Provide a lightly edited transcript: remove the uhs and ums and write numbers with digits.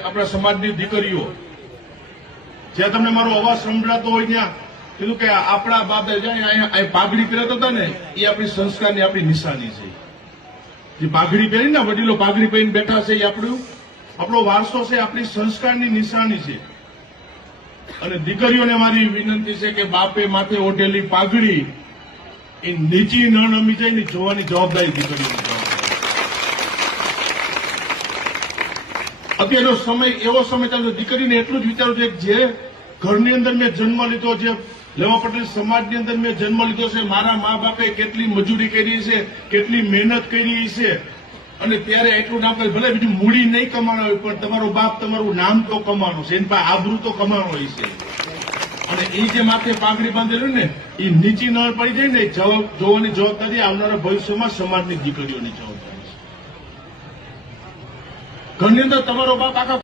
આપણા સમાજની દીકરીઓ જ્યાં તમને મારો અવાજ સંભળાતો હોય ત્યાં કીધું કે આપણા બાપે જાય અહીંયા પાઘડી પહેરતા હતા ને એ આપણી સંસ્કારની આપણી નિશાની છે. જે પાઘડી પહેરીને વડીલો પાઘડી પહેરીને બેઠા છે એ આપણો વારસો છે, આપણી સંસ્કારની નિશાની છે. અને દીકરીઓને મારી વિનંતી છે કે બાપે માથે ઓઢેલી પાઘડી એ નીચી ન નમી જાય ને જોવાની જવાબદારી દીકરીઓની. અત્યારનો સમય એવો સમય ચાલતો, દીકરીને એટલું જ વિચારવું છે કે જે ઘરની અંદર મેં જન્મ લીધો, જે લેવા પટેલ સમાજની અંદર મેં જન્મ લીધો છે, મારા મા બાપે કેટલી મજૂરી કરી છે, કેટલી મહેનત કરી છે, અને ત્યારે એટલું નામ કરે, ભલે બીજું મૂડી નહીં કમાવાનું હોય પણ તમારો બાપ તમારું નામ તો કમાવાનું છે, એની પાસે આબરૂ તો કમાવાનું હોય છે. અને એ જે માથે પાઘડી બાંધેલું ને એ નીચી ન પડી જાય ને જોવાની જવાબદારી આવનારા ભવિષ્યમાં સમાજની દીકરીઓની જવાબદારી છે. ઘરની અંદર તમારો બાપ આખા